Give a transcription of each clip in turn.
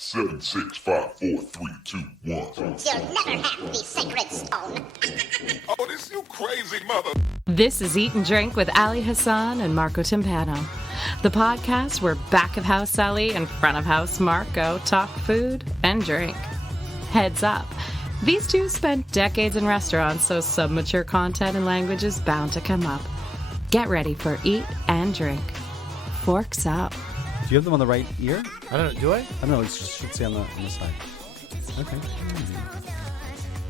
7, 6, 5, 4, 3, 2, 1. You'll never have the sacred stone. Oh, this you crazy mother. This is Eat and Drink with Ali Hassan and Marco Timpano, the podcast where back of house Ali and front of house Marco talk food and drink. Heads up, these two spent decades in restaurants, so some mature content and language is bound to come up. Get ready for Eat and Drink. Forks up. Do you have them on the right ear? I don't know. Do I? I don't know. It should say on the side. Okay.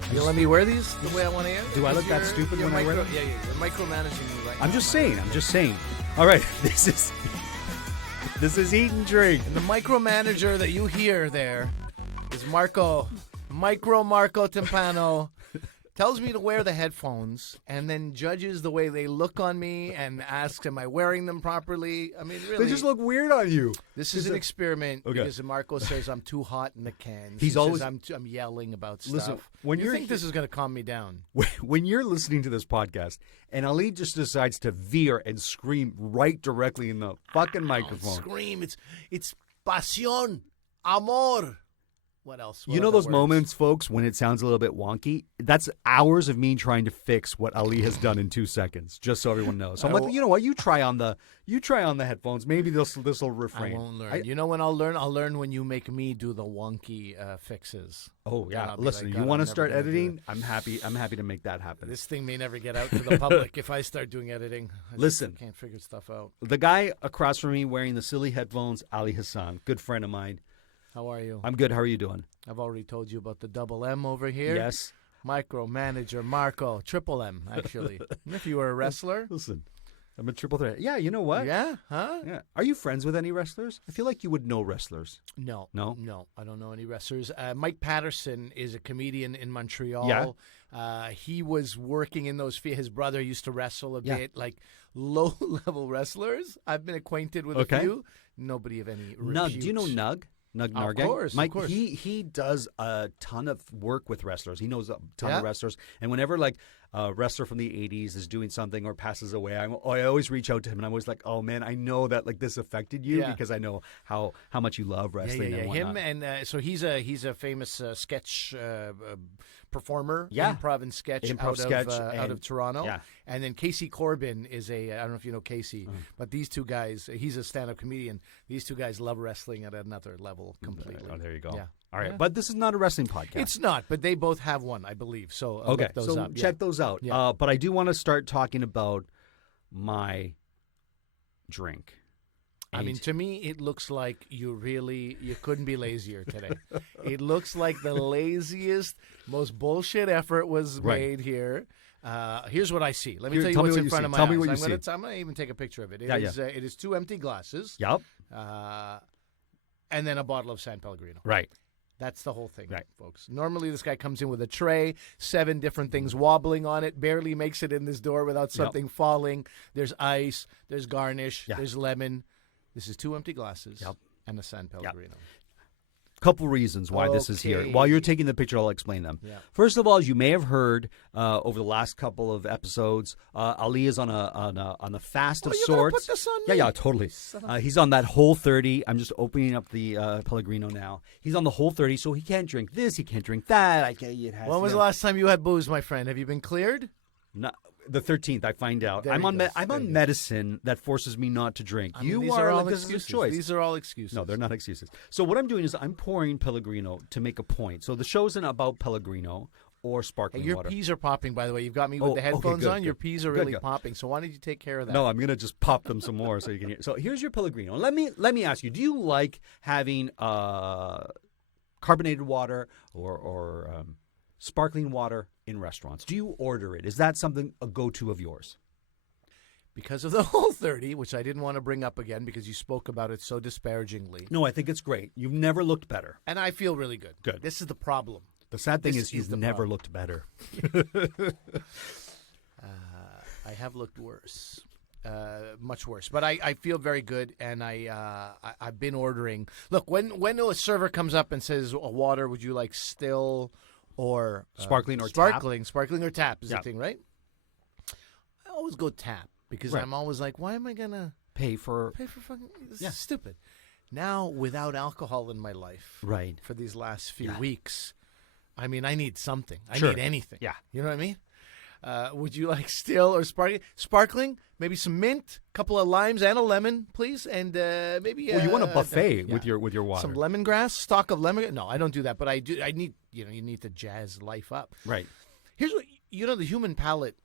You gonna let me wear these the way I want to wear? Do I look that stupid when I wear them? Yeah, you're micromanaging me right I'm just saying. All right. This is Eat and Drink. And the micromanager that you hear there is Marco Timpano. Tells me to wear the headphones and then judges the way they look on me and asks, am I wearing them properly? I mean, really. They just look weird on you. This is an experiment because Marco says I'm too hot in the cans. He's always I'm yelling about stuff. Listen, when you think this is going to calm me down? When you're listening to this podcast and Ali just decides to veer and scream right directly in the fucking microphone. Scream. It's pasión, amor. What else? You know those moments, folks, when it sounds a little bit wonky? That's hours of me trying to fix what Ali has done in 2 seconds, just so everyone knows. So I'm like, you know what? You try on the headphones. Maybe this will refrain. I won't learn. You know when I'll learn? I'll learn when you make me do the wonky fixes. Oh yeah. Listen, like, you want to start editing? I'm happy to make that happen. This thing may never get out to the public if I start doing editing. Listen, can't figure stuff out. The guy across from me wearing the silly headphones, Ali Hassan, good friend of mine. How are you? I'm good. How are you doing? I've already told you about the double M over here. Yes. Micromanager Marco, triple M, actually. If you were a wrestler. Listen, I'm a triple threat. Yeah, you know what? Yeah? Huh? Yeah. Are you friends with any wrestlers? I feel like you would know wrestlers. No. No? No, I don't know any wrestlers. Mike Patterson is a comedian in Montreal. Yeah. He was working in those his brother used to wrestle a bit, like low-level wrestlers. I've been acquainted with a few. Nobody of any repute. Nug. Do you know Nug? Nug Nargang? Of course. He does a ton of work with wrestlers. He knows a ton of wrestlers. And whenever like a wrestler from the 80s is doing something or passes away, I always reach out to him and I'm always like, oh man, I know that like this affected you because I know how much you love wrestling. Yeah. And whatnot. Him and so he's a famous sketch performer, improv and sketch out of Toronto. Yeah. And then Casey Corbin is I don't know if you know Casey, but these two guys, he's a stand-up comedian. These two guys love wrestling at another level completely. Oh, there you go. Yeah. All right, but this is not a wrestling podcast. It's not, but they both have one, I believe. So look those up. Check those out. Yeah. But I do want to start talking about my drink. I mean, to me, it looks like you couldn't be lazier today. It looks like the laziest, most bullshit effort was made here. Here's what I see. Let me tell you what's in front of my eyes. Tell me what you see. I'm going to even take a picture of it. It is 2 empty glasses. Yep. And then a bottle of San Pellegrino. Right. That's the whole thing, folks. Normally, this guy comes in with a tray, 7 different things wobbling on it, barely makes it in this door without something falling. There's ice, there's garnish, there's lemon. This is 2 empty glasses and a San Pellegrino. Couple reasons why this is here. While you're taking the picture, I'll explain them. Yeah. First of all, as you may have heard over the last couple of episodes, Ali is on a fast of sorts. Put this on me? Yeah, totally. He's on that Whole 30. I'm just opening up the Pellegrino now. He's on the Whole 30, so he can't drink this, he can't drink that. When was the last time you had booze, my friend? Have you been cleared? No. The 13th, I find out. I'm on medicine that forces me not to drink. These are all excuses. Choice. These are all excuses. No, they're not excuses. So what I'm doing is I'm pouring Pellegrino to make a point. So the show isn't about Pellegrino or sparkling water. Your peas are popping, by the way. You've got me with the headphones on. Your peas are really popping. So why don't you take care of that? No, I'm going to just pop them some more so you can hear. So here's your Pellegrino. Let me ask you, do you like having carbonated water or sparkling water in restaurants? Do you order it? Is that a go-to of yours? Because of the Whole 30, which I didn't want to bring up again because you spoke about it so disparagingly. No, I think it's great. You've never looked better. And I feel really good. Good. This is the problem. The sad thing is you've never looked better. I have looked worse. Much worse. But I feel very good, and I've been ordering. Look, when a server comes up and says, water, would you like still or sparkling or tap? Sparkling or tap is the thing, right? I always go tap because I'm always like, why am I going to pay for fucking – this is stupid. Now, without alcohol in my life, Right. for these last few weeks, I mean, I need something. I Sure. need anything. Yeah. You know what I mean? Would you like still or sparkling? Sparkling, maybe some mint, a couple of limes and a lemon, please, and maybe. Well, you want a buffet with your water. Some lemongrass, stalk of lemon. No, I don't do that, but I do. I need you need to jazz life up. Right. Here's what the human palate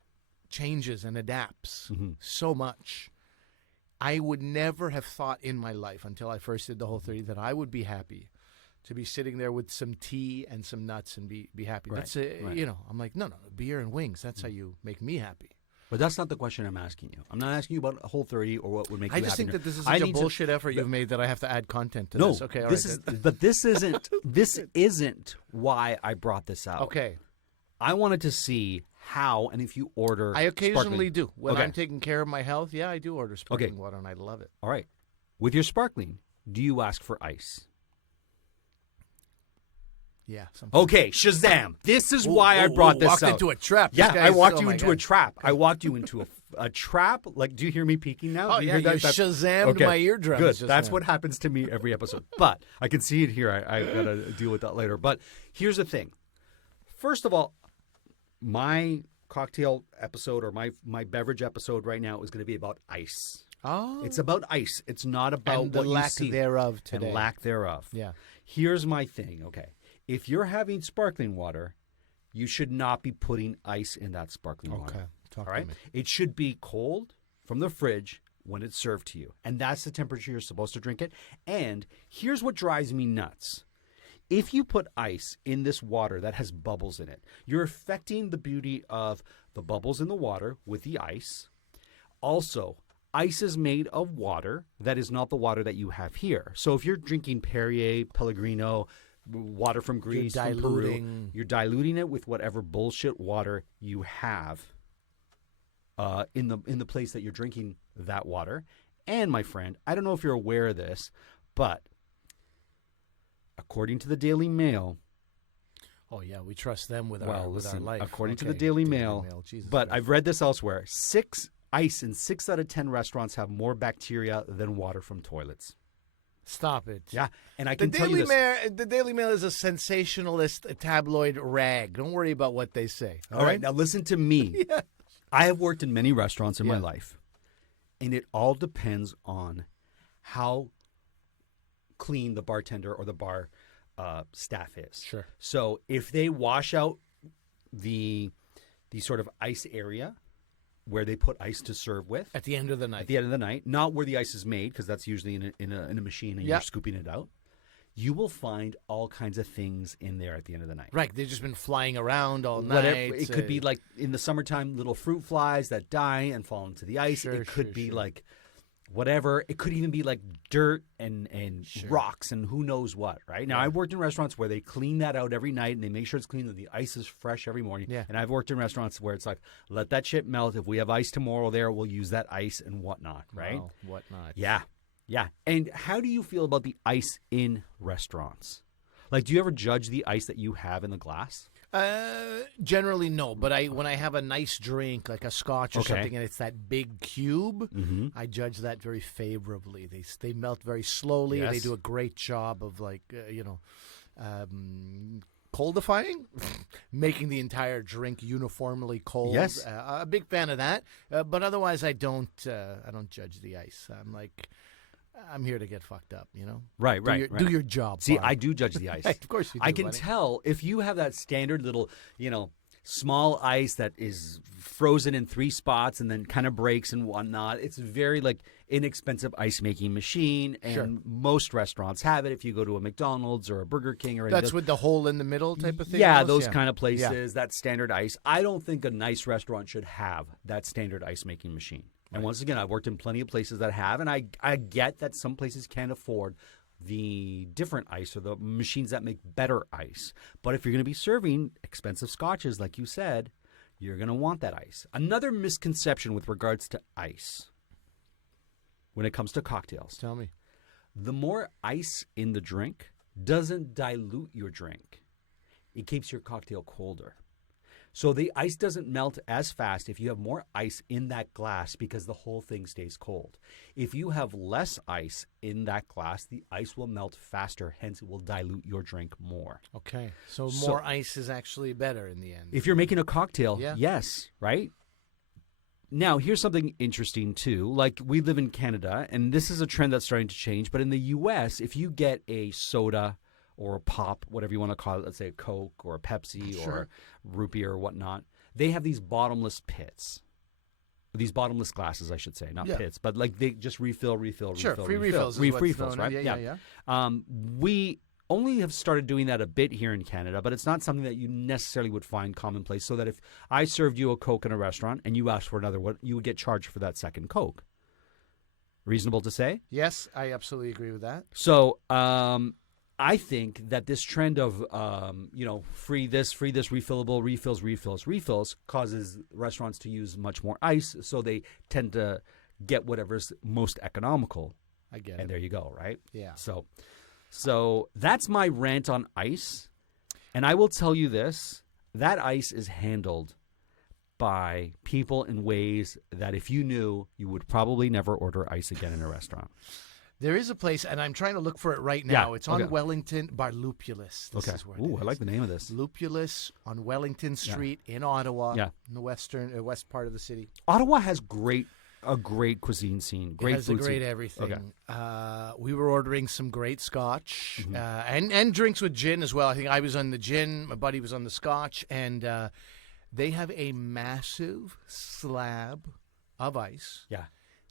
changes and adapts so much. I would never have thought in my life until I first did the Whole 30 that I would be happy to be sitting there with some tea and some nuts and be happy. Right, That's right. I'm like, no, beer and wings. That's how you make me happy. But that's not the question I'm asking you. I'm not asking you about Whole 30 or what would make you I happy. just think that this is I such a need to- bullshit effort you've made that I have to add content to No, this. Okay, all this right. is, but this isn't. This isn't why I brought this out. Okay. I wanted to see how and if you order. I occasionally sparkling. do. When Okay. I'm taking care of my health, yeah, I do order sparkling water, and I love it. All right. With your sparkling, do you ask for ice? Yeah. Something. Okay, Shazam! This is why I brought this walked out. into a trap. Yeah, This I guy's- walked oh you my into God. a trap. I walked you into a trap. Like, do you hear me peeking now? Oh, Do you yeah, hear you That's- Shazammed my eardrums Good. just That's now. what happens to me every episode. But I can see it here. I got to deal with that later. But here's the thing. First of all, my cocktail episode or my beverage episode right now is going to be about ice. Oh. It's about ice. It's not about And the what lack you see. thereof today. And lack thereof. Yeah. Here's my thing, okay? If you're having sparkling water, you should not be putting ice in that sparkling water. Okay. Talk All right? to me. It should be cold from the fridge when it's served to you. And that's the temperature you're supposed to drink it. And here's what drives me nuts. If you put ice in this water that has bubbles in it, you're affecting the beauty of the bubbles in the water with the ice. Also, ice is made of water that is not the water that you have here. So if you're drinking Perrier, Pellegrino, water from Greece, from Peru, you're diluting it with whatever bullshit water you have in the place that you're drinking that water. And my friend, I don't know if you're aware of this, but according to the Daily Mail, Oh, yeah, we trust them with our life. according to the Daily Mail, Jesus but Christ. I've read this elsewhere, ice in 6 out of 10 restaurants have more bacteria than water from toilets. Stop it. Yeah, and I can tell you this. The Daily Mail is a sensationalist tabloid rag. Don't worry about what they say. All right, now listen to me. Yeah. I have worked in many restaurants in my Yeah. life, and it all depends on how clean the bartender or the bar staff is. Sure. So if they wash out the sort of ice area where they put ice to serve with At the end of the night. at the end of the night, not where the ice is made, because that's usually in a machine and Yeah. you're scooping it out, you will find all kinds of things in there at the end of the night. Right. They've just been flying around all Whatever, night. it could be like in the summertime, little fruit flies that die and fall into the ice. Sure, it could sure, be sure. like whatever. It could even be like dirt and Sure. rocks and who knows what, right? Now, I've worked in restaurants where they clean that out every night and they make sure it's clean and the ice is fresh every morning. Yeah. And I've worked in restaurants where it's like, let that shit melt. If we have ice tomorrow there, we'll use that ice and whatnot, right? Wow, whatnot. Yeah. Yeah. And how do you feel about the ice in restaurants? Like, do you ever judge the ice that you have in the glass? Generally, no. But when I have a nice drink, like a scotch or Okay. something, and it's that big cube, Mm-hmm. I judge that very favorably. They melt very slowly. Yes. They do a great job of coldifying, making the entire drink uniformly cold. Yes. A big fan of that. But otherwise, I don't judge the ice. I'm here to get fucked up. Right, right. Do your job. See, Barb. I do judge the ice. Of course you do. I can buddy. tell if you have that standard little, small ice that is frozen in 3 spots and then kind of breaks and whatnot. It's a very inexpensive ice making machine, and Sure. most restaurants have it. If you go to a McDonald's or a Burger King or That's anything, with the hole in the middle type of thing? yeah, almost? those Yeah. kind of places. That standard ice. I don't think a nice restaurant should have that standard ice making machine. And once again, I've worked in plenty of places that have, and I get that some places can't afford the different ice or the machines that make better ice. But if you're going to be serving expensive scotches, like you said, you're going to want that ice. Another misconception with regards to ice when it comes to cocktails. Tell me. The more ice in the drink doesn't dilute your drink. It keeps your cocktail colder. So the ice doesn't melt as fast if you have more ice in that glass because the whole thing stays cold. If you have less ice in that glass, the ice will melt faster, hence it will dilute your drink more. Okay. So more ice is actually better in the end. If you're making a cocktail, yes, right? Now, here's something interesting, too. Like, we live in Canada, and this is a trend that's starting to change. But in the U.S., if you get a soda or a pop, whatever you want to call it, let's say a Coke or a Pepsi or root beer or whatnot, they have these bottomless pits. These bottomless glasses, I should say, not pits. But, like, they just refill. Sure, free refills. Free refills, right? Yeah. We only have started doing that a bit here in Canada, but it's not something that you necessarily would find commonplace. So that if I served you a Coke in a restaurant and you asked for another one, you would get charged for that second Coke. Reasonable to say? Yes, I absolutely agree with that. So I think that this trend of, free this, refillable, refills, causes restaurants to use much more ice. So they tend to get whatever's most economical. I get it. And there you go, right? Yeah. So that's my rant on ice. And I will tell you this, that ice is handled by people in ways that if you knew, you would probably never order ice again in a restaurant. There is a place, and I'm trying to look for it right now. It's on Wellington, Bar Lupulus. This is where it is. I like the name of this. Lupulus on Wellington Street in Ottawa, in the west part of the city. Ottawa has a great cuisine scene. Great food great scene. Everything. Okay. We were ordering some great scotch and drinks with gin as well. I think I was on the gin. My buddy was on the scotch. And they have a massive slab of ice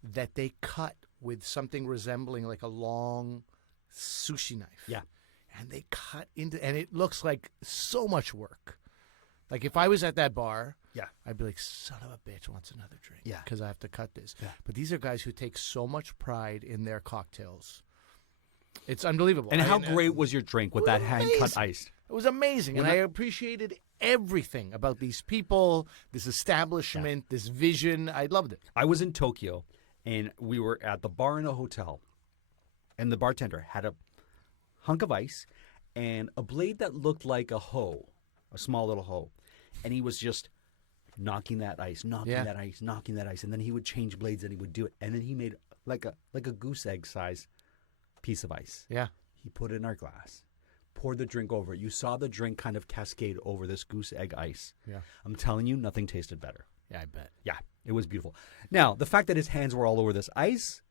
that they cut with something resembling like a long sushi knife. Yeah. And they cut into, and it looks like so much work. Like if I was at that bar, I'd be like, son of a bitch wants another drink because I have to cut this. Yeah. But these are guys who take so much pride in their cocktails. It's unbelievable. And how great was your drink with that hand-cut ice? It was amazing, and I appreciated everything about these people, this establishment, this vision. I loved it. I was in Tokyo, and we were at the bar in a hotel, and the bartender had a hunk of ice and a blade that looked like a hoe, a small little hoe. And he was just knocking that ice, knocking that ice. And then he would change blades and he would do it. And then he made like a goose egg size piece of ice. Yeah. He put it in our glass, poured the drink over it. You saw the drink kind of cascade over this goose egg ice. Yeah. I'm telling you, nothing tasted better. Yeah, I bet. Yeah, it was beautiful. Now, the fact that his hands were all over this ice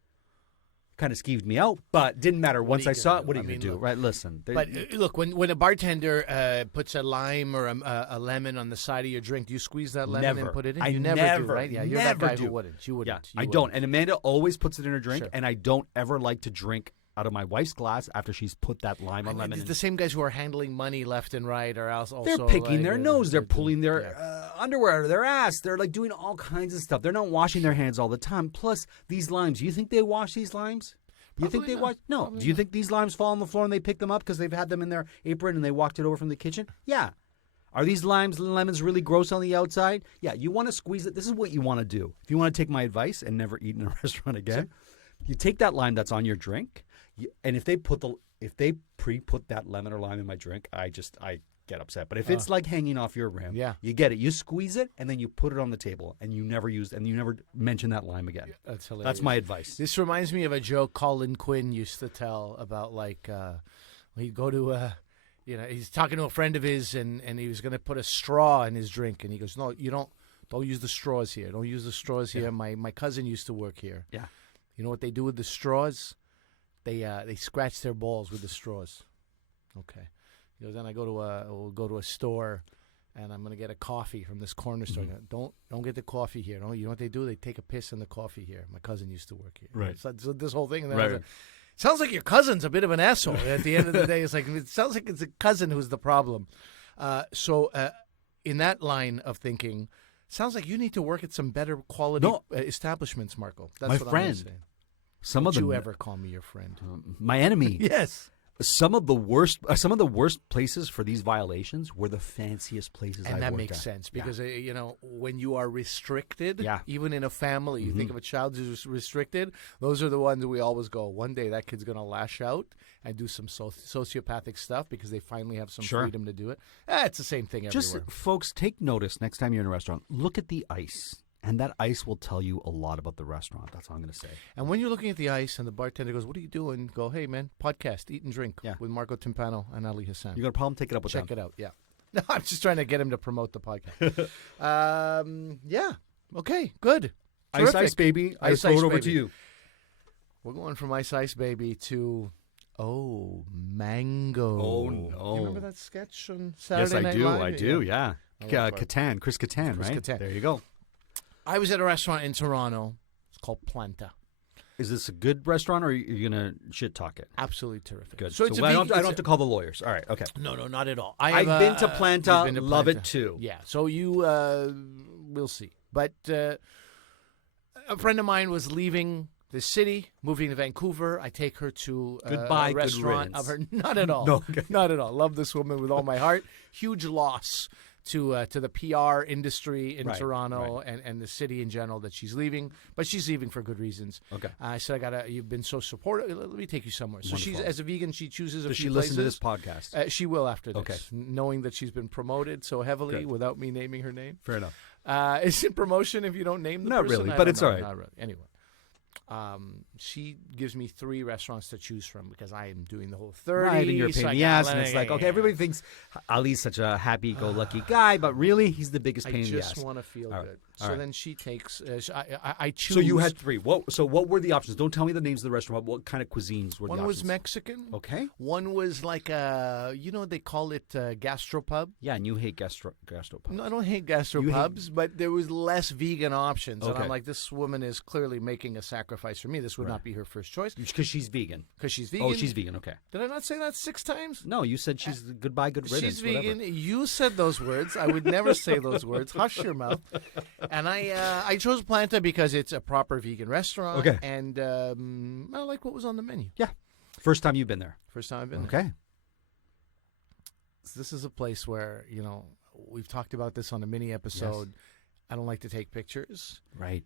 kind of skeeved me out, but didn't matter. Once I saw it, what are you going to do? Right, listen. But look, when a bartender puts a lime or a lemon on the side of your drink, do you squeeze that lemon and put it in? I you never do, right? Yeah, you're that guy who wouldn't. You wouldn't. Yeah, I don't. And Amanda always puts it in her drink, and I don't ever like to drink out of my wife's glass after she's put that lime or lemon in. The same guys who are handling money left and right are also they're picking their nose, they're pulling their underwear out of their ass, they're like doing all kinds of stuff. They're not washing their hands all the time. Plus, these limes, do you think they wash these limes? Do you think they wash? No. Do you think these limes fall on the floor and they pick them up because they've had them in their apron and they walked it over from the kitchen? Yeah. Are these limes and lemons really gross on the outside? Yeah. You want to squeeze it. This is what you want to do. If you want to take my advice and never eat in a restaurant again, you take that lime that's on your drink, and if they pre-put that lemon or lime in my drink, I get upset. But if it's like hanging off your rim, you get it. You squeeze it and then you put it on the table and you never mention that lime again. That's hilarious. That's my advice. This reminds me of a joke Colin Quinn used to tell about he'd go to he's talking to a friend of his and he was going to put a straw in his drink and he goes, no, you don't use the straws here. Don't use the straws here. My cousin used to work here. Yeah. You know what they do with the straws? They scratch their balls with the straws. Okay. He goes, then I we'll go to a store, and I'm going to get a coffee from this corner store. Mm-hmm. Don't get the coffee here. You know what they do? They take a piss in the coffee here. My cousin used to work here. Right. So this whole thing. And then right. I was like, sounds like your cousin's a bit of an asshole. At the end of the day, it's like it sounds like it's a cousin who's the problem. So in that line of thinking, sounds like you need to work at some better quality establishments, Marco. That's my what friend. I'm saying. Don't you ever call me your friend? My enemy. Yes. Some of the worst places for these violations were the fanciest places. And that makes sense because when you are restricted, even in a family, you think of a child who's restricted. Those are the ones that we always go. One day that kid's going to lash out, and do some sociopathic stuff because they finally have some freedom to do it. It's the same thing everywhere. Just, folks, take notice next time you're in a restaurant. Look at the ice. And that ice will tell you a lot about the restaurant. That's all I'm going to say. And when you're looking at the ice and the bartender goes, "What are you doing?" Go, "Hey, man, podcast, Eat and Drink with Marco Timpano and Ali Hassan." You got a problem? Take it up with them. Check it out, yeah. No, I'm just trying to get him to promote the podcast. Yeah. Okay, good. Terrific. Ice, baby. I throw it over to you. We're going from Ice, baby to... mango. Oh, no. You remember that sketch on Saturday Night Live? I do, yeah. Catan, Chris Catan, right? Catan. There you go. I was at a restaurant in Toronto. It's called Planta. Is this a good restaurant, or are you going to shit talk it? Absolutely terrific. Good. So I don't have to call the lawyers. All right, okay. No, not at all. I've been to Planta, love it too. Yeah, so you, we'll see. But a friend of mine was leaving the city, moving to Vancouver. I take her to a restaurant of her. Not at all. No, not at all. Love this woman with all my heart. Huge loss to the PR industry in Toronto and the city in general that she's leaving. But she's leaving for good reasons. Okay. I said, you've been so supportive. Let me take you somewhere. So she's, as a vegan, she chooses a few places. Does she listen to this podcast? She will after this. Okay. Knowing that she's been promoted so heavily without me naming her name. Fair enough. Is it promotion if you don't name the person? Not really, but it's all right. Not really. Anyway. She gives me 3 restaurants to choose from because I am doing the whole 30. Right, and you're a pain in the ass, and it's like, okay, everybody thinks Ali's such a happy-go-lucky guy, but really, he's the biggest pain in the ass. I just want to feel good. All so then she takes, I choose. So you had 3. What were the options? Don't tell me the names of the restaurant. What kind of cuisines were the options? One was Mexican. Okay. One was like they call it gastropub. Yeah, and you hate gastropubs. No, I don't hate gastropubs, but there was less vegan options. And I'm like, this woman is clearly making a sacrifice for me. This would not be her first choice. Because she's vegan. Because she's vegan. Oh, she's vegan. Okay. Did I not say that 6 times? No, you said she's goodbye, good riddance. She's vegan. Whatever. You said those words. I would never say those words. Hush your mouth. And I chose Planta because it's a proper vegan restaurant. Okay. And I like what was on the menu. Yeah. First time you've been there. First time I've been there. Okay. So this is a place where, we've talked about this on a mini episode. Yes. I don't like to take pictures. Right.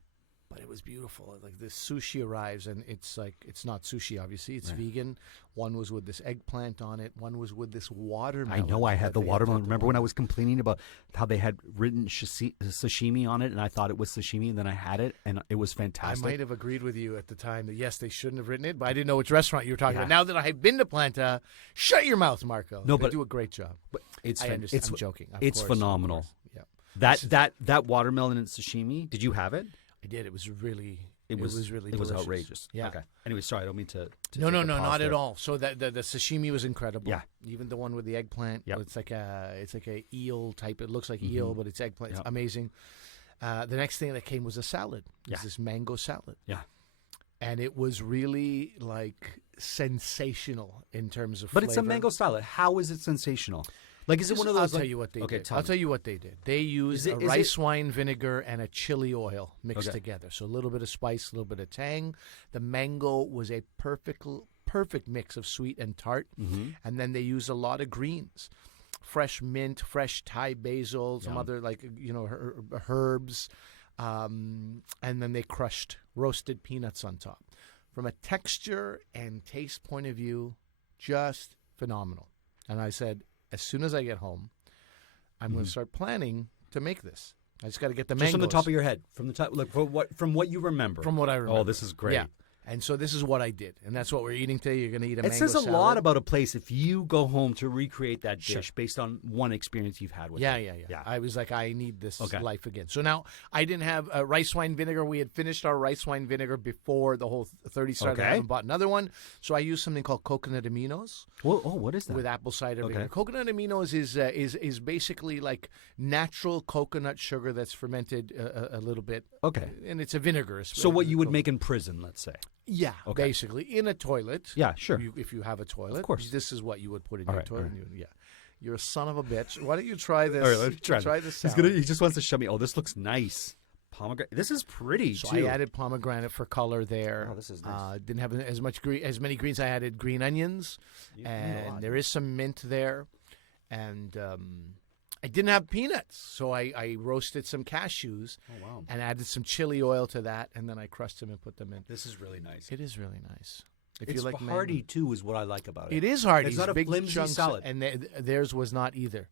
But it was beautiful. Like the sushi arrives, and it's not sushi, obviously. It's vegan. One was with this eggplant on it. One was with this watermelon. I know I had the watermelon. Remember when I was complaining about how they had written sashimi on it, and I thought it was sashimi, and then I had it, and it was fantastic. I might have agreed with you at the time that, yes, they shouldn't have written it, but I didn't know which restaurant you were talking about. Now that I've been to Planta, shut your mouth, Marco. No, they do a great job. But I understand. I'm joking. It's phenomenal. Yeah. That watermelon and sashimi, did you have it? I did. It was really really delicious. outrageous. Yeah. Okay. Anyway, sorry, I don't mean to No, not at all. So the sashimi was incredible. Yeah. Even the one with the eggplant. Yep. It's like a eel type. It looks like eel, but it's eggplant. Yep. It's amazing. The next thing that came was a salad. It was this mango salad. Yeah. And it was really like sensational in terms of flavor. But it's a mango salad. How is it sensational? Like, is it one of those? I'll tell you what they did. I'll tell you what they did. They used rice wine vinegar and a chili oil mixed together. So a little bit of spice, a little bit of tang. The mango was a perfect mix of sweet and tart. Mm-hmm. And then they used a lot of greens. Fresh mint, fresh Thai basil, some other herbs. And then they crushed roasted peanuts on top. From a texture and taste point of view, just phenomenal. And I said, as soon as I get home, I'm going to start planning to make this. I just got to get the mangoes. Just from the top of your head, from the top, like from what you remember. From what I remember. Oh, this is great. Yeah. And so this is what I did, and that's what we're eating today. You're going to eat a mango salad. It says a salad. lot about a place if you go home to recreate that dish based on one experience you've had with it. Yeah. I was like, I need this life again. So now I didn't have rice wine vinegar. We had finished our rice wine vinegar before the whole 30 started. I haven't bought another one. So I used something called coconut aminos. Well, what is that? With apple cider vinegar. Coconut aminos is basically like natural coconut sugar that's fermented a little bit. Okay. And it's a vinegar. So what you would make in prison, let's say. Yeah, basically in a toilet. Yeah, sure. If you have a toilet, of course, this is what you would put in your toilet. Right. You're a son of a bitch. Why don't you try this? All right, let me try this. He just wants to show me. Oh, this looks nice. Pomegranate. This is pretty. So too. I added pomegranate for color there. Oh, this is nice. Didn't have as many greens. I added green onions, and there is some mint there, and. I didn't have peanuts, so I roasted some cashews and added some chili oil to that, and then I crushed them and put them in. This is really nice. It is really nice. If you like hearty mango. too, is what I like about it. It is hearty. It's not a big flimsy chunks, salad. and theirs was not either.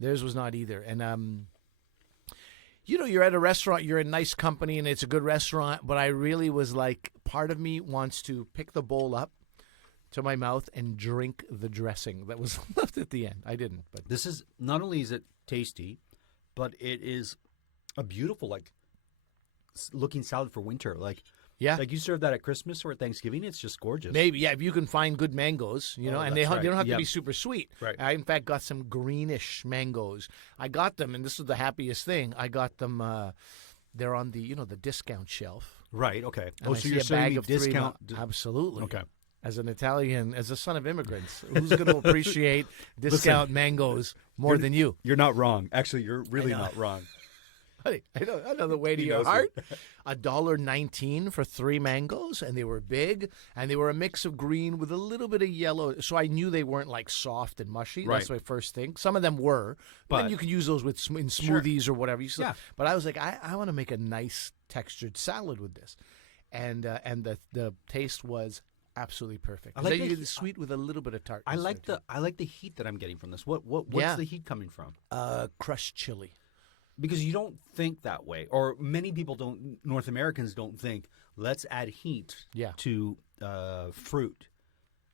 Theirs was not either. And you're at a restaurant, you're in nice company, and it's a good restaurant. But I really was like, part of me wants to pick the bowl up to my mouth and drink the dressing that was left at the end. I didn't, but This is not only is it tasty, but it is a beautiful looking salad for winter. Like you serve that at Christmas or at Thanksgiving, it's just gorgeous. maybe if you can find good mangoes, and they don't have to be super sweet. Right. I in fact got some greenish mangoes. I got them, and this was the happiest thing. I got them. They're on the the discount shelf. Right. Okay. And I so see you're a serving bag me of three discount. Absolutely. Okay. As an Italian, as a son of immigrants, who's going to appreciate discount mangoes more than you? You're not wrong. Actually, you're really not wrong. Honey, I know the way to your heart. $1.19 for 3 mangoes, and they were big, and they were a mix of green with a little bit of yellow. So I knew they weren't like soft and mushy. Right. That's my first thing. Some of them were, but then you can use those with in smoothies or whatever. But I was like, I want to make a nice textured salad with this, and the taste was absolutely perfect. I like you get the sweet with a little bit of tartness. I like the heat that I'm getting from this. What's the heat coming from? Crushed chili. Because you don't think that way, or many people don't. North Americans don't think. Let's add heat to fruit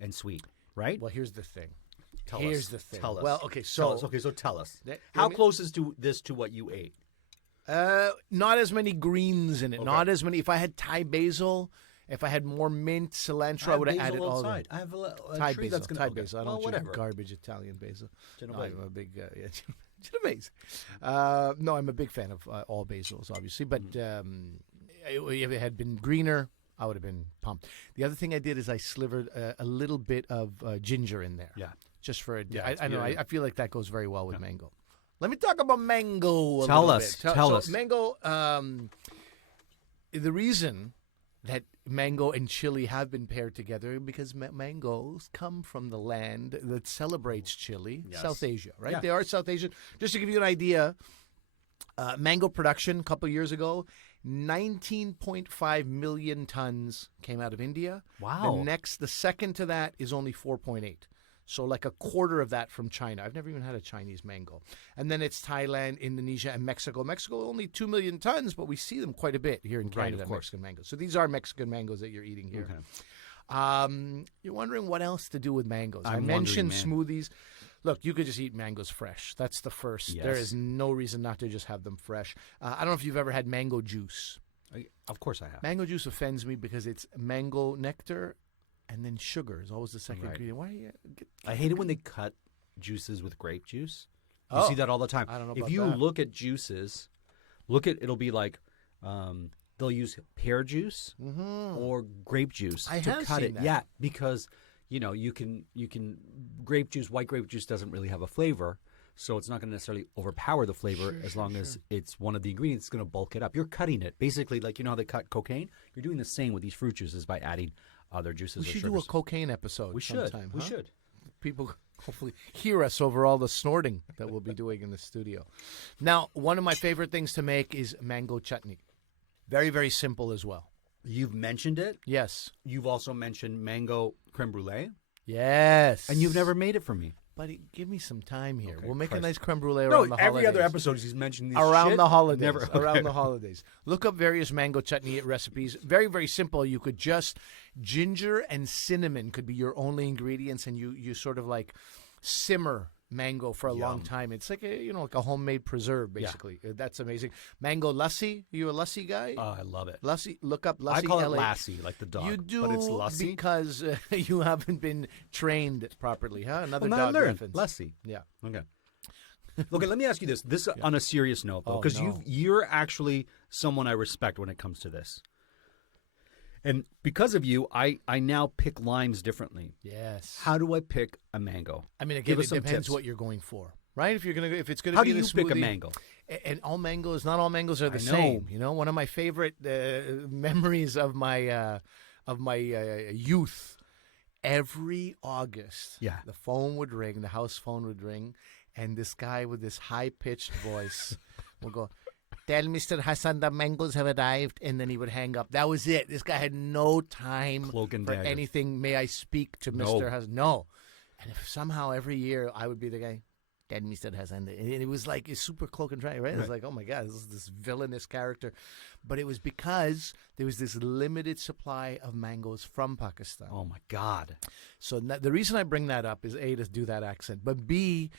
and sweet, right? Well, here's the thing. Tell us. Well, okay, so tell us. How close is this to what you ate? Not as many greens in it. Okay. Not as many. If I had Thai basil, if I had more mint, cilantro, I would have added all outside. I have a Thai tree basil. that's gonna, Thai okay. basil. I Well, don't whatever. choose garbage Italian basil. No, Genovese. I'm a big Genovese. No, I'm a big fan of all basils, obviously. But if it had been greener, I would have been pumped. The other thing I did is I slivered a little bit of ginger in there. Yeah. Just for a. Yeah, I know. I feel like that goes very well with mango. Let me talk about mango. Tell little us. bit. Tell so us. Mango. The reason that mango and chili have been paired together because mangoes come from the land that celebrates chili, South Asia, right? Yeah. They are South Asian. Just to give you an idea, mango production a couple years ago, 19.5 million tons came out of India. Wow. The second to that is only 4.8. So like a quarter of that from China. I've never even had a Chinese mango. And then it's Thailand, Indonesia, and Mexico. Mexico only 2 million tons, but we see them quite a bit here in Canada, of course. Mexican mangoes. So these are Mexican mangoes that you're eating here. Okay. You're wondering what else to do with mangoes. I I'm mentioned wondering, smoothies. Look, you could just eat mangoes fresh. That's the first. Yes. There is no reason not to just have them fresh. I don't know if you've ever had mango juice. Of course I have. Mango juice offends me because it's mango nectar and then sugar is always the second ingredient. Why? I hate it when they cut juices with grape juice. You Oh, see that all the time. I don't know If about you that. look at juices, it'll be like they'll use pear juice or grape juice I to have cut seen it. that. Yeah, because you can white grape juice doesn't really have a flavor. So it's not going to necessarily overpower the flavor as long as it's one of the ingredients that's going to bulk it up. You're cutting it. Basically, like how they cut cocaine? You're doing the same with these fruit juices by adding other juices We or should sugars. do a cocaine episode. We should. Sometime, We huh? should. People hopefully hear us over all the snorting that we'll be doing in the studio. Now, one of my favorite things to make is mango chutney. Very, very simple as well. You've mentioned it. Yes. You've also mentioned mango creme brulee. Yes. And you've never made it for me. Buddy, give me some time here. Okay, we'll make Christ. a nice creme brulee around the holidays. every other episode he's mentioned these Around shit. the holidays. Never, Around okay. the holidays. Look up various mango chutney recipes. Very, very simple. You could just ginger and cinnamon could be your only ingredients, and you sort of like simmer mango for a long time. It's like like a homemade preserve, basically. That's amazing. Mango lassi. You a lassi guy? Oh, I love it. Lassi. Look up lassi. I call it LA. lassie, like the dog. You do, but it's lassie. because you haven't been trained properly, huh? Another Well, now I dog learned. reference. Lassie. Yeah. Okay. Okay, let me ask you this. This on a serious note, though, Oh, because no. you're actually someone I respect when it comes to this. And because of you, I now pick limes differently. Yes. How do I pick a mango? I mean, Give again, us it some depends tips. what you're going for, right? If it's going to How be do in you a pick a smoothie- mango? And all mangoes, not all mangoes are the I know. same. One of my favorite memories of my youth. Every August, the phone would ring, the house phone would ring, and this guy with this high pitched voice will go, Tell Mr. Hassan the mangoes have arrived, and then he would hang up. That was it. This guy had no time Cloak and for dagger. anything. May I speak to Mr. Hassan? No. And if somehow every year I would be the guy, tell Mr. Hassan. And it was like a super cloak and dagger, right? It was like, oh my God, this is this villainous character. But it was because there was this limited supply of mangoes from Pakistan. Oh my God. So the reason I bring that up is A, to do that accent, but B,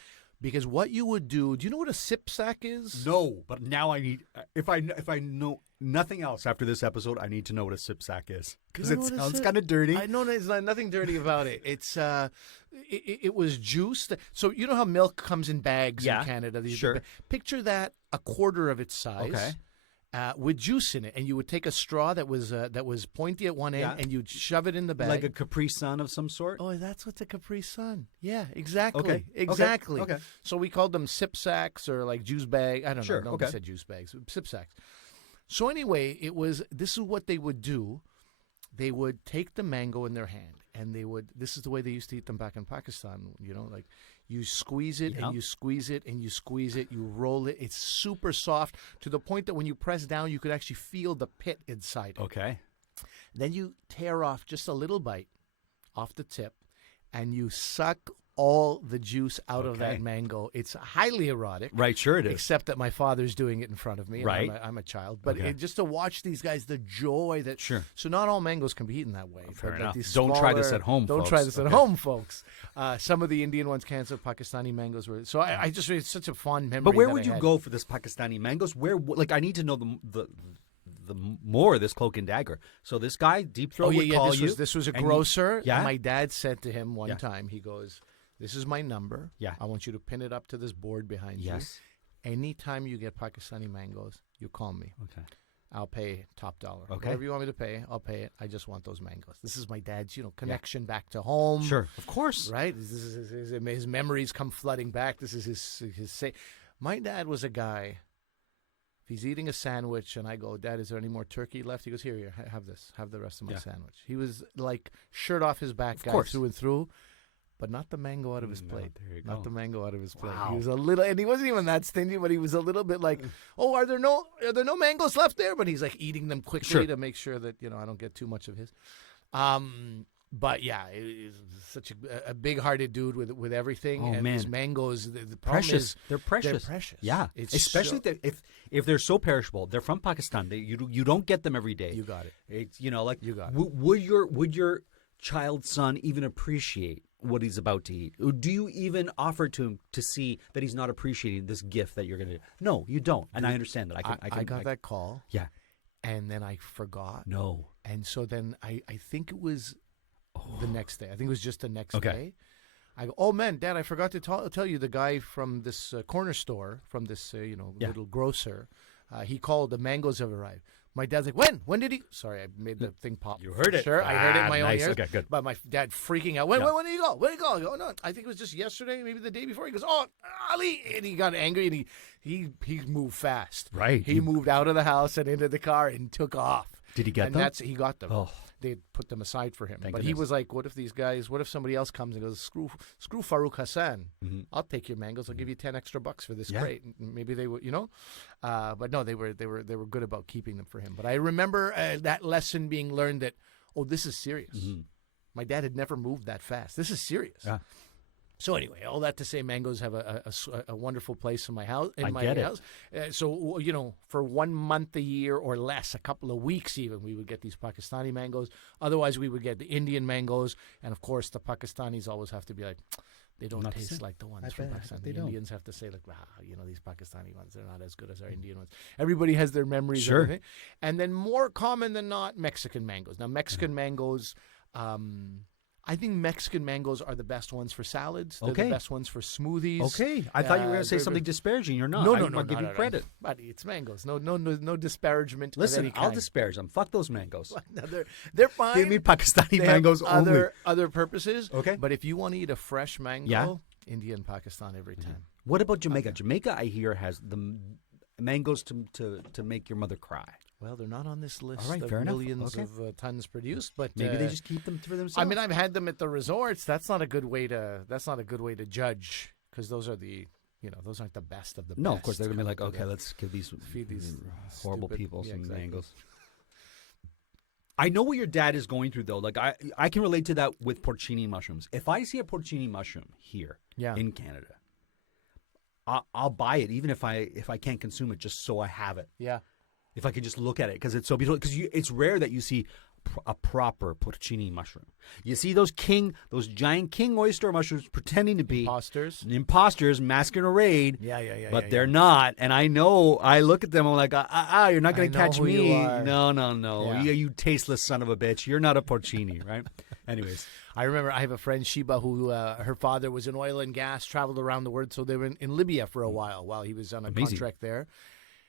because what you would do you know what a sip sack is? No, but now I need, if I know nothing else after this episode, I need to know what a sip sack is. Because it sounds kind of dirty. I know there's nothing dirty about it. It's it was juice. So you know how milk comes in bags in Canada? Sure. Picture that a quarter of its size. Okay. With juice in it, and you would take a straw that was pointy at one end, and you'd shove it in the bag, like a Capri Sun of some sort. Oh, that's what's a Capri Sun. Yeah, exactly. Okay. Exactly. Okay. So we called them sip sacks or like juice bag. I don't Sure. know. No, we said juice bags, sip sacks. So anyway, this is what they would do. They would take the mango in their hand, and this is the way they used to eat them back in Pakistan. You know, like you squeeze it and you squeeze it and you squeeze it, you roll it. It's super soft to the point that when you press down, you could actually feel the pit inside it. Okay. Then you tear off just a little bite off the tip, and you suck all the juice out of that mango. It's highly erotic. Right, sure it is. Except that my father's doing it in front of me. And right. I'm a child. But just to watch these guys, the joy that... Sure. So not all mangoes can be eaten that way. Fair enough. Don't try this at home, Don't folks. try this at home, folks. Some of the Indian ones can't, so Pakistani mangoes were... So I just... It's such a fun memory. But where would you go for this Pakistani mangoes? Where... Like, I need to know the more of this cloak and dagger. So this guy, Deep Throat, would call you. This was a grocer. Yeah? My dad said to him one time, he goes... This is my number. Yeah. I want you to pin it up to this board behind you. Yes. Anytime you get Pakistani mangoes, you call me. Okay. I'll pay top dollar. Okay. Whatever you want me to pay, I'll pay it. I just want those mangoes. This is my dad's, connection back to home. Sure. Of course. Right? This is his memories come flooding back. This is his say. My dad was a guy, if he's eating a sandwich and I go, Dad, is there any more turkey left? He goes, here, have this. Have the rest of my sandwich. He was like shirt off his back guy through and through. But not the mango out of his plate. There you go. Not the mango out of his plate. Wow. He was a little, and he wasn't even that stingy, but he was a little bit like, "Oh, are there no mangoes left there?" But he's like eating them quickly to make sure that I don't get too much of his. But yeah, he's such a big-hearted dude with everything. Oh, and man. these mangoes, the problem Precious. is They're precious. They're precious. Yeah. Especially if they're so perishable. They're from Pakistan. You don't get them every day. You got it. It's you got it. Would your child's son even appreciate what he's about to eat? Or do you even offer to him to see that he's not appreciating this gift that you're going to do? No, you don't. And I understand that. I got that call. Yeah. And then I forgot. No. And so then I think it was the next day. I think it was just the next day. I go, oh, man, Dad, I forgot to tell you the guy from this corner store, from this, little grocer, he called, the mangoes have arrived. My dad's like, when? When did he? Sorry, I made the thing pop. You heard it. Sure, I heard it in my own nice. ears. Okay, good. But my dad freaking out. When did he go? When did he go? I go, no, I think it was just yesterday, maybe the day before. He goes, oh, Ali. And he got angry, and he moved fast. Right. He moved out of the house and into the car and took off. Did he get them? He got them. Oh. They put them aside for him. Thank but goodness. he was like, what if somebody else comes and goes, screw Farooq Hassan. Mm-hmm. I'll take your mangoes. I'll give you $10 extra for this crate. Maybe they would, but no, they were good about keeping them for him. But I remember that lesson being learned that, this is serious. Mm-hmm. My dad had never moved that fast. This is serious. Yeah. So anyway, all that to say, mangoes have a wonderful place in my house. So for 1 month a year or less, a couple of weeks even, we would get these Pakistani mangoes. Otherwise, we would get the Indian mangoes, and of course, the Pakistanis always have to be like, they don't taste like the ones from Pakistan. The Indians have to say like, these Pakistani ones, they're not as good as our Indian ones. Everybody has their memories. Sure. And everything. And then more common than not, Mexican mangoes. Now, Mexican mangoes. I think Mexican mangoes are the best ones for salads. They're the best ones for smoothies. Okay. I thought you were going to say something disparaging. You're not. No, I'll give you credit. Buddy, it's mangoes. No disparagement. Listen, of any kind. I'll disparage them. Fuck those mangoes. No, they're fine. Give me Pakistani They mangoes have only. other purposes. Okay. But if you want to eat a fresh mango, India and Pakistan every time. What about Jamaica? Jamaica, I hear, has the mangoes to make your mother cry. Well, they're not on this list right, of fair enough. millions Okay. of tons produced, but Maybe they just keep them for themselves. I mean, I've had them at the resorts. That's not a good way to judge, because those are the those aren't the best of the No, best. of course they're gonna be like, okay, let's feed these horrible stupid, people some exactly. mangoes. I know what your dad is going through though. Like I can relate to that with porcini mushrooms. If I see a porcini mushroom here in Canada, I'll buy it even if I can't consume it, just so I have it. Yeah. If I can just look at it, because it's so beautiful. Because it's rare that you see a proper porcini mushroom. You see those giant king oyster mushrooms pretending to be imposters masquerade. Yeah. But they're not. And I know. I look at them. I'm like, you're not going to catch me. No. Yeah. You tasteless son of a bitch. You're not a porcini, right? Anyways. I remember I have a friend, Sheba, who her father was in oil and gas, traveled around the world. So they were in Libya for a while he was on a contract there.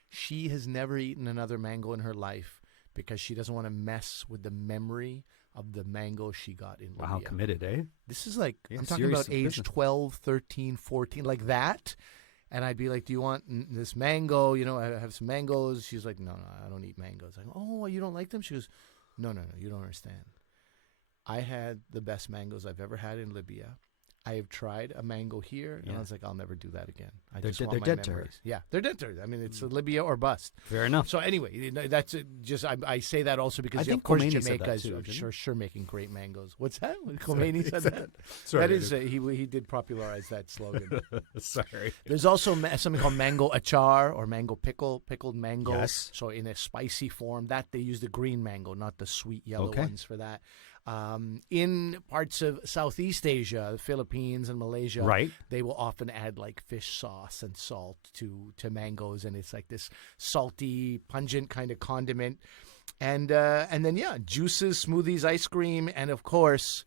She has never eaten another mango in her life because she doesn't want to mess with the memory of the mango she got in Libya. Wow, committed, eh? This is like, I'm talking about age 12, 13, 14, like that. And I'd be like, do you want this mango? I have some mangoes. She's like, no, I don't eat mangoes. I go, oh, you don't like them? She goes, no, you don't understand. I had the best mangoes I've ever had in Libya. I have tried a mango here, and I was like, I'll never do that again. They're want dead to memories. Yeah, they're dead to her. I mean, it's Libya or bust. Fair enough. So anyway, that's just I say that also because I think of course Khomeini Jamaica is sure making great mangoes. What's that? Khomeini said that. Sorry, that is he did popularize that slogan. Sorry. There's also something called mango achar or mango pickled mango. Yes. So in a spicy form, that they use the green mango, not the sweet yellow ones for that. In parts of Southeast Asia, the Philippines and Malaysia, they will often add like fish sauce and salt to mangoes, and it's like this salty, pungent kind of condiment. And then juices, smoothies, ice cream, and of course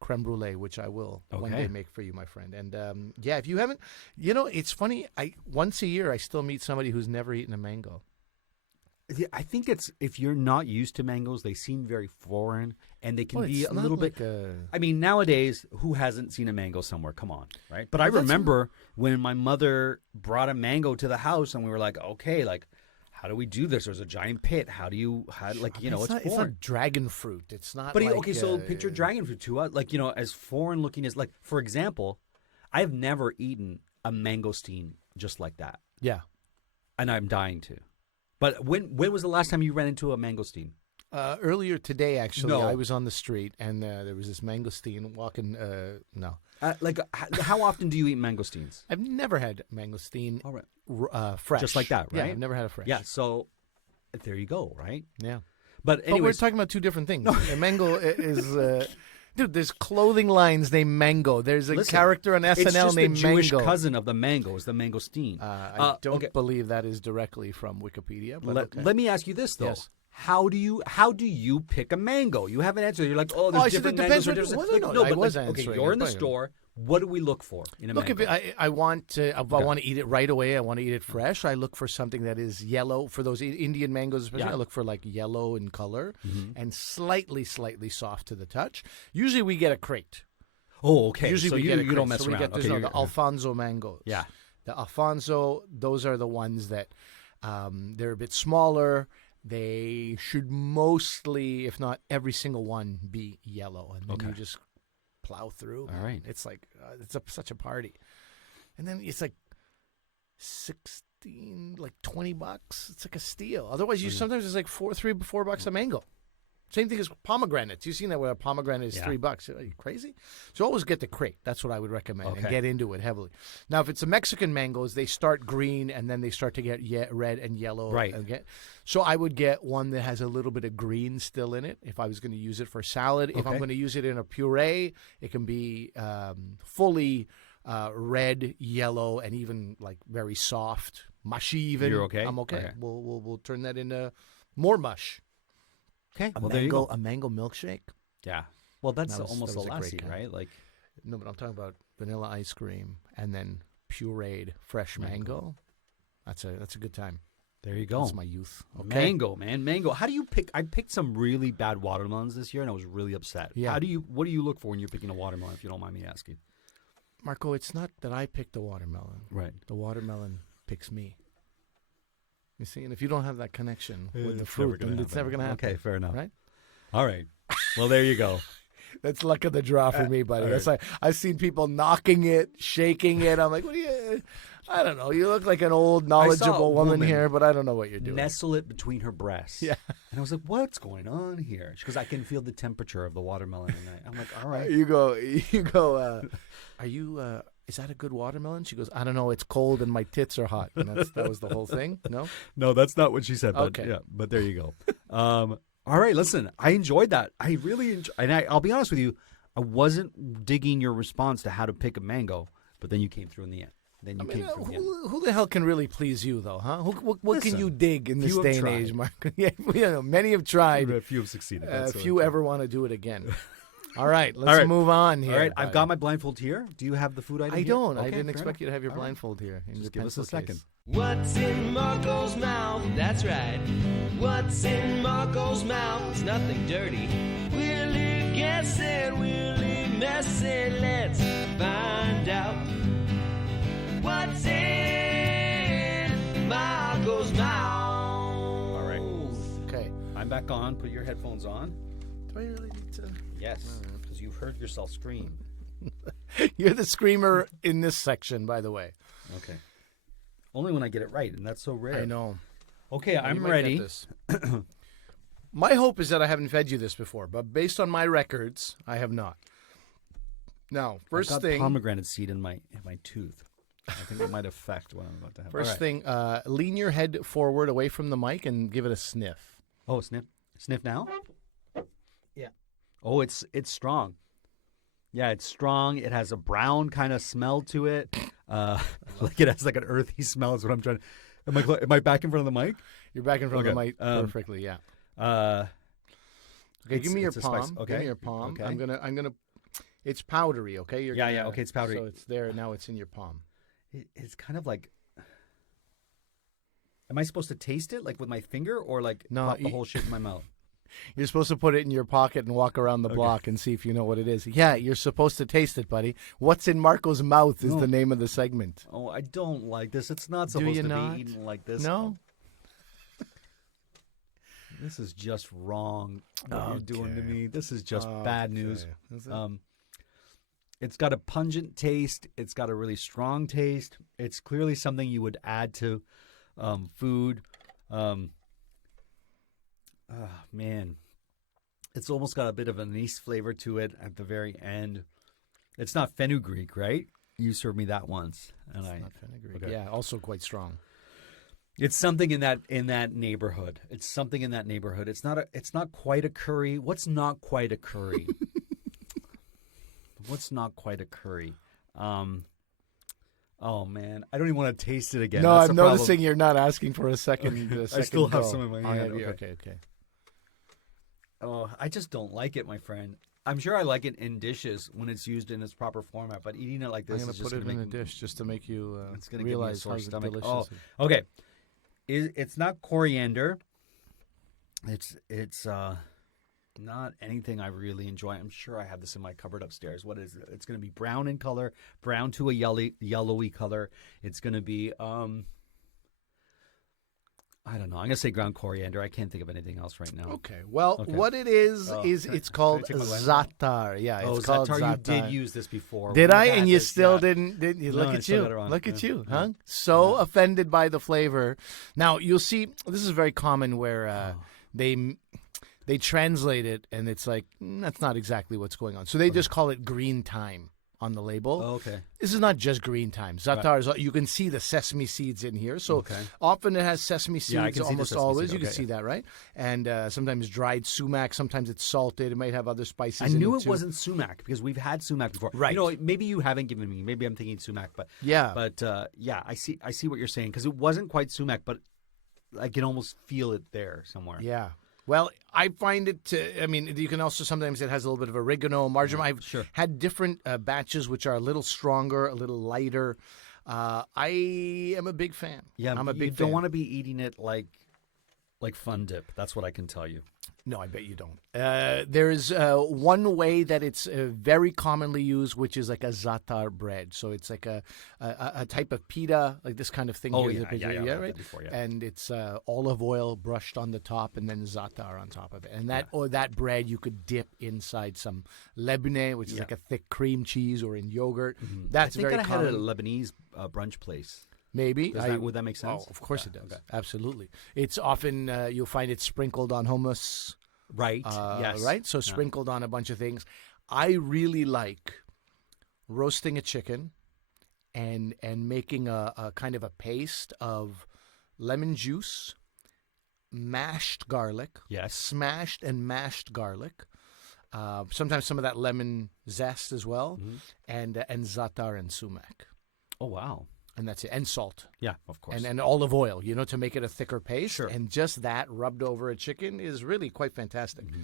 creme brulee, which I will one day make for you, my friend. And if you haven't, it's funny. Once a year I still meet somebody who's never eaten a mango. Yeah, I think it's if you're not used to mangoes, they seem very foreign, and they can be a little bit. I mean, nowadays, who hasn't seen a mango somewhere? Come on, right? But I remember when my mother brought a mango to the house, and we were like, okay, like, how do we do this? There's a giant pit. How it's foreign. It's not dragon fruit. It's not. But so picture dragon fruit to us, like as foreign looking as like, for example, I have never eaten a mangosteen just like that. Yeah, and I'm dying to. But when was the last time you ran into a mangosteen? Earlier today, actually. I was on the street, and there was this mangosteen walking. No. How often do you eat mangosteens? I've never had mangosteen fresh. Just like that, right? Yeah, I've never had it fresh. Yeah, so there you go, right? Yeah. But anyways, we're talking about two different things. A mango is... Dude, there's clothing lines named Mango. There's a character on SNL named Mango. It's just the Jewish cousin of the mango is the mangosteen. I don't believe that is directly from Wikipedia. But let me ask you this, though. Yes. How do you pick a mango? You haven't answered. You're like, there's different mangoes. You're in the store. What do we look for in a mango? Look, if I want to eat it right away, I want to eat it fresh. I look for something that is yellow. For those Indian mangoes, especially, I look for like yellow in color and slightly soft to the touch. Usually, we get a crate. Oh, okay. Usually, so we get a crate. You don't mess so around. We get the Alfonso mangoes. Yeah, the Alfonso. Those are the ones that they're a bit smaller. They should mostly, if not every single one, be yellow, and then you just plow through. All right. It's like such a party. And then it's like 16, like $20. It's like a steal. Otherwise, sometimes it's like $4 a mango. Same thing as pomegranates. You've seen that where a pomegranate is $3. Are you crazy? So always get the crate. That's what I would recommend and get into it heavily. Now, if it's a Mexican mangoes, they start green and then they start to get red and yellow. Right. So I would get one that has a little bit of green still in it if I was going to use it for salad. If I'm going to use it in a puree, it can be fully red, yellow, and even like very soft, mushy even. You're okay? I'm okay. We'll turn that into more mush. Okay. There you go. A mango milkshake. Yeah. Well, that's almost a lassie, right? Like, no, but I'm talking about vanilla ice cream and then pureed fresh mango. That's a good time. There you go. That's my youth. Okay. Mango, man, mango. How do you pick? I picked some really bad watermelons this year, and I was really upset. Yeah. What do you look for when you're picking a watermelon? If you don't mind me asking, Marco, it's not that I picked the watermelon. Right. The watermelon picks me. You see, and if you don't have that connection with the fruit, then it's never going to happen. Okay, fair enough. Right? All right. Well, there you go. That's luck of the draw for me, buddy. That's like I've seen people knocking it, shaking it. I'm like, what are you? I don't know. You look like an old, knowledgeable woman here, but I don't know what you're doing. Nestle it between her breasts. Yeah. And I was like, what's going on here? She goes, I can feel the temperature of the watermelon tonight. I'm like, all right. You go, are you, is that a good watermelon? She goes, I don't know. It's cold and my tits are hot. And that was the whole thing? No? No, that's not what she said. But, okay. Yeah, but there you go. All right, listen, I enjoyed that. I really enjoyed, and I'll be honest with you, I wasn't digging your response to how to pick a mango, but then you came through in the end. Who the hell can really please you, though, huh? What can you dig in this day and age, Mark? Yeah, many have tried. A few have succeeded. Few ever want to do it again. All right, let's move on here. All right, I've got my blindfold here. Do you have the food item I here? don't. Okay, I didn't expect you to have your blindfold here. Just give us a second. What's in Marco's mouth? That's right. What's in Marco's mouth? It's nothing dirty. Will he guess it? Will he mess it? Let's find out. What's in Marco's mouth? All right. Okay. I'm back on. Put your headphones on. Do I really need to? Yes, because you've heard yourself scream. You're the screamer in this section, by the way. Okay. Only when I get it right, and that's so rare. I know. Okay, I'm ready. My hope is that I haven't fed you this before, but based on my records, I have not. Now, first I've got thing, pomegranate seed in my tooth. I think it might affect what I'm about to have. First thing, lean your head forward away from the mic and give it a sniff. Oh, sniff now. Yeah. Oh, it's strong. Yeah, it's strong. It has a brown kind of smell to it. Like it has like an earthy smell is what I'm trying to. Am I back in front of the mic? You're back in front of the mic perfectly, yeah. Okay, give me your palm. Okay. Give me your palm. Okay. I'm gonna it's powdery, okay? Okay, it's powdery. So it's there, now it's in your palm. It's kind of like, am I supposed to taste it like with my finger or like pop the whole shit in my mouth? You're supposed to put it in your pocket and walk around the block and see if you know what it is. Yeah, you're supposed to taste it, buddy. What's in Marco's mouth is the name of the segment. Oh, I don't like this. It's not supposed to be eaten like this. No? This is just wrong what you're doing to me. This is just bad news. Is it? It's got a pungent taste. It's got a really strong taste. It's clearly something you would add to food. Man. It's almost got a bit of an anise flavor to it at the very end. It's not fenugreek, right? You served me that once. It's not fenugreek. Okay. Yeah, also quite strong. It's something in that neighborhood. It's something in that neighborhood. It's not quite a curry. What's not quite a curry? What's not quite a curry? Oh man, I don't even want to taste it again. No, That's I'm noticing you're not asking for a second. I still have some in my hand. Okay. Oh, I just don't like it, my friend. I'm sure I like it in dishes when it's used in its proper format, but eating it like this I'm is just going to put it make in a dish just to make you it's gonna realize give me a sore stomach. delicious. Oh, okay. It's not coriander. It's not anything I really enjoy. I'm sure I have this in my cupboard upstairs. What is it? It's going to be brown in color, brown to a yellowy color. It's going to be I don't know. I'm going to say ground coriander. I can't think of anything else right now. Okay. Well, what it is it's called za'atar. Yeah, it's called za'atar. You did use this before. Did I? And you still didn't? Look at you. Look at you, huh? So offended by the flavor. Now, you'll see, this is very common where they translate it, and it's like, that's not exactly what's going on. So they just call it green thyme on the label. Oh, okay. This is not just green thyme. Za'atar is, you can see the sesame seeds in here. So often it has sesame seeds, almost always. You can see that, right? And sometimes dried sumac. Sometimes it's salted. It might have other spices in it, I knew it wasn't sumac because we've had sumac before. Right. You know, maybe you haven't given me. Maybe I'm thinking sumac. But yeah. But I see what you're saying because it wasn't quite sumac, but I can almost feel it there somewhere. Yeah. Well, I find it, you can also sometimes it has a little bit of oregano, marjoram. I've had different batches which are a little stronger, a little lighter. I am a big fan. Yeah, I'm a big fan. You don't want to be eating it like fun dip. That's what I can tell you. No, I bet you don't. There's one way that it's very commonly used, which is like a za'atar bread. So it's like a type of pita, like this kind of thing. Oh, here, yeah, right? Before, yeah. And it's olive oil brushed on the top, and then za'atar on top of it. And that bread you could dip inside some lebne, which is like a thick cream cheese, or in yogurt. Mm-hmm. That's I think very I common. had a Lebanese brunch place. Maybe. Would that make sense? Oh, of course it does. Okay. Absolutely. It's often, you'll find it sprinkled on hummus. Right. Yes. Right? So sprinkled on a bunch of things. I really like roasting a chicken and making a kind of a paste of lemon juice, mashed garlic. Yes. Smashed and mashed garlic. Sometimes some of that lemon zest as well. Mm-hmm. And za'atar and sumac. Oh, wow. And that's it. And salt. Yeah, of course. And olive oil, to make it a thicker paste. Sure. And just that rubbed over a chicken is really quite fantastic. Mm-hmm.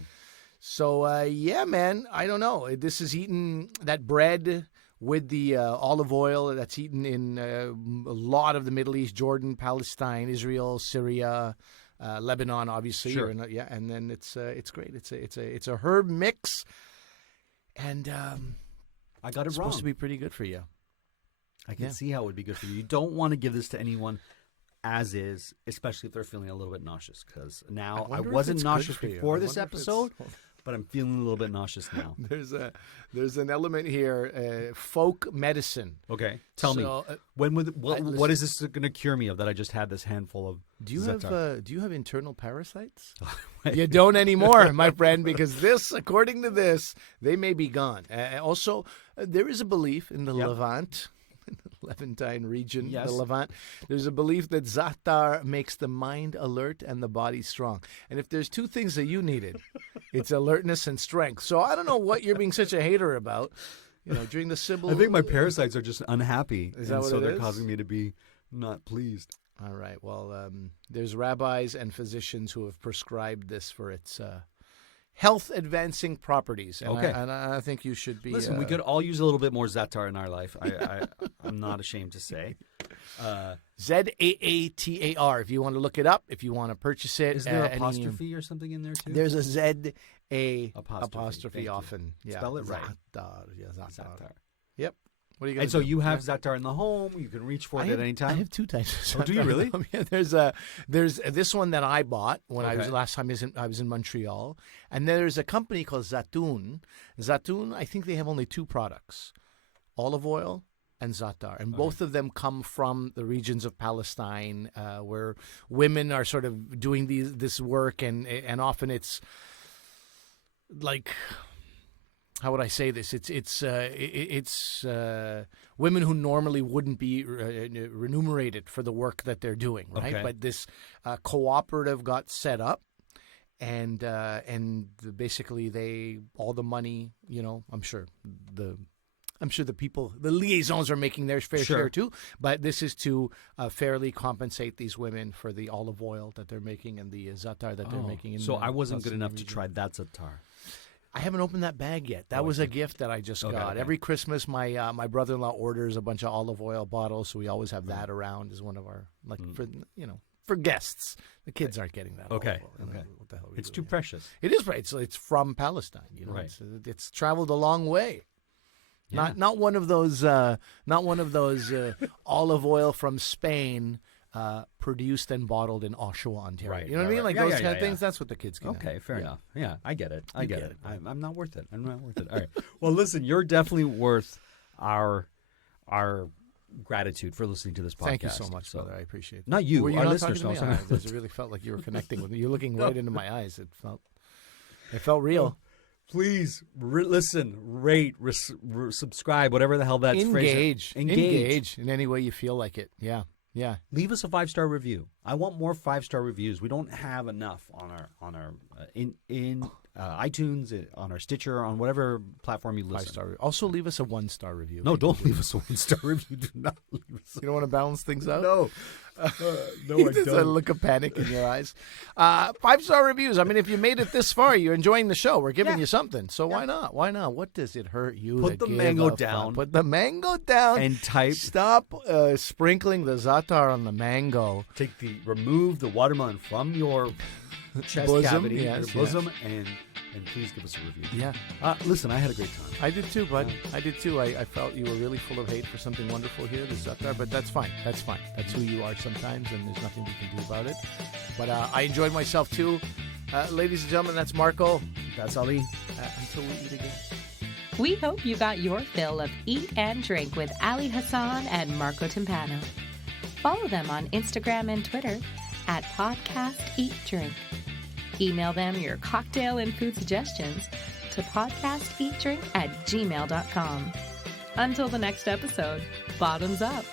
So, yeah, man, I don't know. This is eaten, that bread with the olive oil that's eaten in a lot of the Middle East, Jordan, Palestine, Israel, Syria, Lebanon, obviously. Sure. And then it's great. It's a herb mix. And I got it it's wrong. supposed to be pretty good for you. I can see how it would be good for you. You don't want to give this to anyone as is, especially if they're feeling a little bit nauseous. Because now I wasn't nauseous before this episode, but I'm feeling a little bit nauseous now. There's an element here, folk medicine. Okay, tell me what is this going to cure me of that I just had this handful of? Do you have internal parasites? You don't anymore, my friend, because according to this, they may be gone. Also, there is a belief in the Levant. Levantine region, the Levant. There's a belief that za'atar makes the mind alert and the body strong. And if there's two things that you needed, it's alertness and strength. So I don't know what you're being such a hater about. During the Sybil. I think my parasites are just unhappy, so they're causing me to be not pleased. All right. Well, there's rabbis and physicians who have prescribed this for its health-advancing properes. And okay. I think you should be... Listen, we could all use a little bit more za'atar in our life. I'm not ashamed to say. Zaatar, if you want to look it up, if you want to purchase it. Is there an apostrophe or something in there, too? There's a Z-A apostrophe often. Yeah. Spell it right. Za'atar. Yeah, Za'atar. Yep. What are you and so you have za'atar in the home. You can reach for it at any time. I have two types of za'atar. Oh, do you really? Yeah, there's this one that I bought when I was last time I was in Montreal, and there's a company called Zatoun. Zatoun, I think they have only two products: olive oil and za'atar, and both of them come from the regions of Palestine, where women are sort of doing this work, and often it's like. How would I say this? It's women who normally wouldn't be remunerated for the work that they're doing, right? Okay. But this cooperative got set up, and basically all the money, I'm sure the people, the liaisons are making their fair share too. But this is to fairly compensate these women for the olive oil that they're making and the za'atar that they're making. So I wasn't good enough to try that za'atar. I haven't opened that bag yet. That was a gift that I just got. Okay. Every Christmas, my brother-in-law orders a bunch of olive oil bottles, so we always have that around as one of our for guests. The kids aren't getting that. Okay. Olive oil. What the hell? It's too precious. It is right. So it's from Palestine. Right. It's traveled a long way. Yeah. Not one of those olive oil from Spain. Produced and bottled in Oshawa, Ontario. Right, you know what I mean? Like those kind of things. Yeah. That's what the kids get. Okay, fair enough. Yeah, I get it. I get it. I'm not worth it. I'm not worth it. All right. Well, listen, you're definitely worth our gratitude for listening to this podcast. Thank you so much, brother. I appreciate it. Not you, Were you our not listeners. talking to me? It really felt like you were connecting with me. You're looking right into my eyes. It felt real. Please listen, rate, subscribe, whatever the hell that's Engage in any way you feel like it. Yeah. Yeah. Leave us a 5-star review. I want more 5-star reviews. We don't have enough on our iTunes, on our Stitcher, on whatever platform you listen. 5-star. Also, leave us a 1-star review. No, don't leave us a 1-star review. Do not leave us. You don't want to balance things out? No. No, I There's don't. a look of panic in your eyes. 5-star reviews. I mean, if you made it this far, you're enjoying the show. We're giving you something. So why not? Why not? What does it hurt you? Put the mango down. Put the mango down. And type. Stop sprinkling the za'atar on the mango. Remove the watermelon from your chest bosom, cavity, your bosom, and please give us a review. Yeah. Listen, I had a great time. I did too, bud. I did too. I felt you were really full of hate for something wonderful here, the Sattar, but that's fine. That's fine. That's who you are sometimes, and there's nothing we can do about it. But I enjoyed myself too. Ladies and gentlemen, that's Marco. That's Ali. Until we eat again. We hope you got your fill of Eat and Drink with Ali Hassan and Marco Timpano. Follow them on Instagram and Twitter at Podcast Eat Drink. Email them your cocktail and food suggestions to podcasteatdrink@gmail.com. Until the next episode, bottoms up.